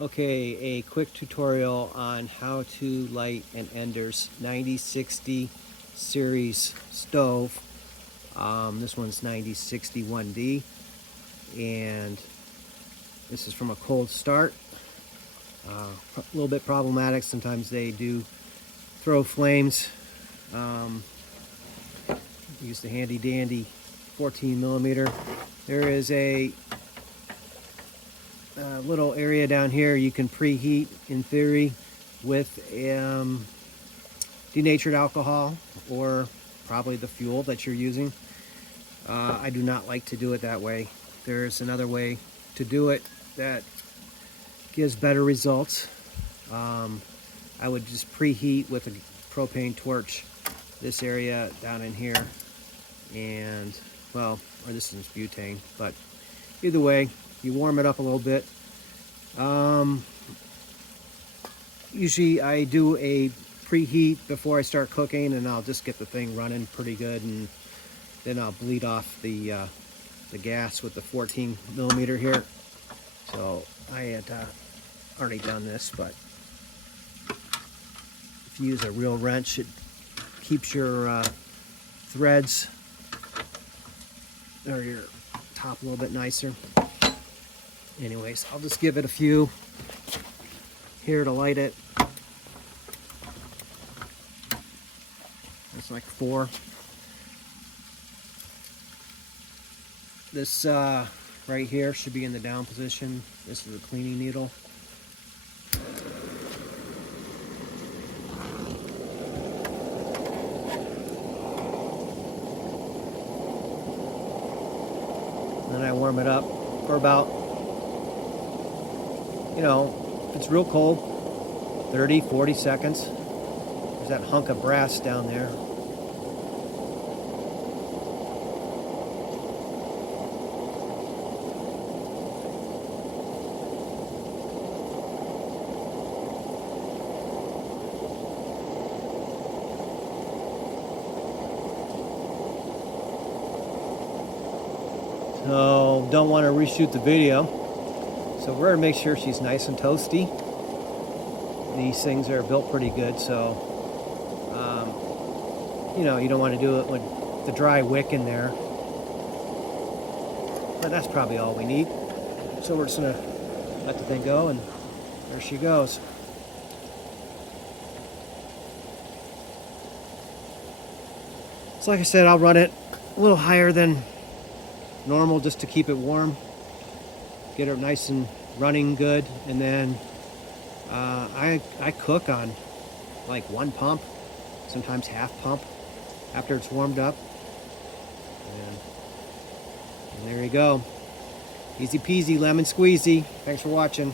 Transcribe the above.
Okay, a quick tutorial on how to light an Enders 9060 series stove. This one's 9061D, and this is from a cold start. A little bit problematic. Sometimes they do throw flames. Use the handy dandy 14 millimeter. There is a little area down here you can preheat in theory with denatured alcohol or probably the fuel that you're using. I do not like to do it that way. There's another way to do it that gives better results. I would just preheat with a propane torch this area down in here, and well, or this is butane, but either way, you warm it up a little bit. Usually I do a preheat before I start cooking, and I'll just get the thing running pretty good, and then I'll bleed off the gas with the 14 millimeter here. So I had already done this, but if you use a real wrench, it keeps your threads or your top a little bit nicer. Anyways, I'll just give it a few here to light it. It's like 4. This right here should be in the down position. This is a cleaning needle. Then I warm it up for about, you know, if it's real cold, 30, 40 seconds. There's that hunk of brass down there. So don't want to reshoot the video. So we're going to make sure she's nice and toasty. These things are built pretty good, so you know, you don't want to do it with the dry wick in there. But that's probably all we need. So we're just going to let the thing go, and there she goes. So like I said, I'll run it a little higher than normal just to keep it warm, get it nice and running good, and then I cook on like 1 pump, sometimes half pump after it's warmed up, and there you go. Easy peasy lemon squeezy. Thanks for watching.